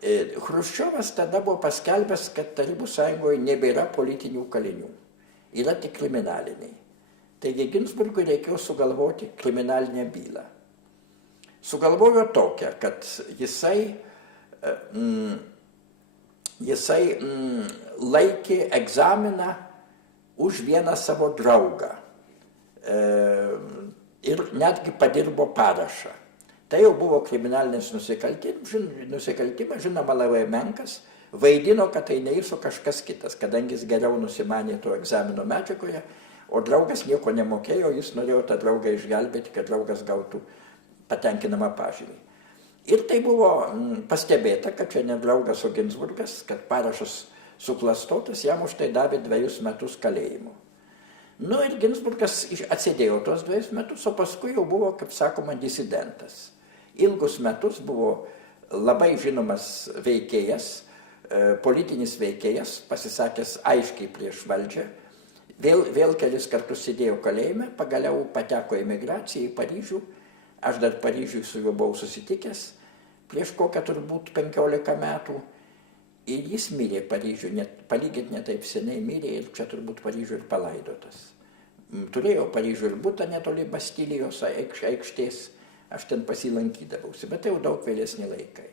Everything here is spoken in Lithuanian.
Chruščiovas tada buvo paskelbęs, kad Tarybų Sąjungoje nebėra politinių kalinių, yra tik kriminaliniai. Taigi Ginzburgui reikėjo sugalvoti kriminalinę bylą. Sugalvojo tokią, kad jisai laikė egzaminą už vieną savo draugą ir netgi padirbo parašą. Tai jau buvo kriminalinis nusikaltimas, žinoma, labai menkas, vaidino, kad tai ne jis, o kažkas kitas, kadangi jis geriau nusimanė to egzamino medžiagoje, o draugas nieko nemokėjo, jis norėjo tą draugą išgelbėti, kad draugas gautų patenkinamą pažymį. Ir tai buvo pastebėta, kad čia ne draugas, o Ginzburgas, kad parašas suklastotas, jam už tai davė 2 metus kalėjimo. Nu ir Ginzburgas atsėdėjo tos 2 metus, o paskui jau buvo, kaip sakoma, disidentas. Ilgus metus buvo labai žinomas veikėjas, politinis veikėjas, pasisakęs aiškiai prieš valdžią. Vėl kelis kartus sėdėjo kalėjime, pagaliau pateko į emigraciją į Paryžių. Aš dar Paryžiui su juo buvau susitikęs prieš kokią turbūt 15 metų. Ir jis mirė Paryžiui, palyginti ne taip seniai mirė ir čia turbūt Paryžiui ir palaidotas. Turėjau Paryžiui ir butą netoli Bastilijos aikštės, aš ten pasilankydavausi, bet tai jau daug vėlesni laikai.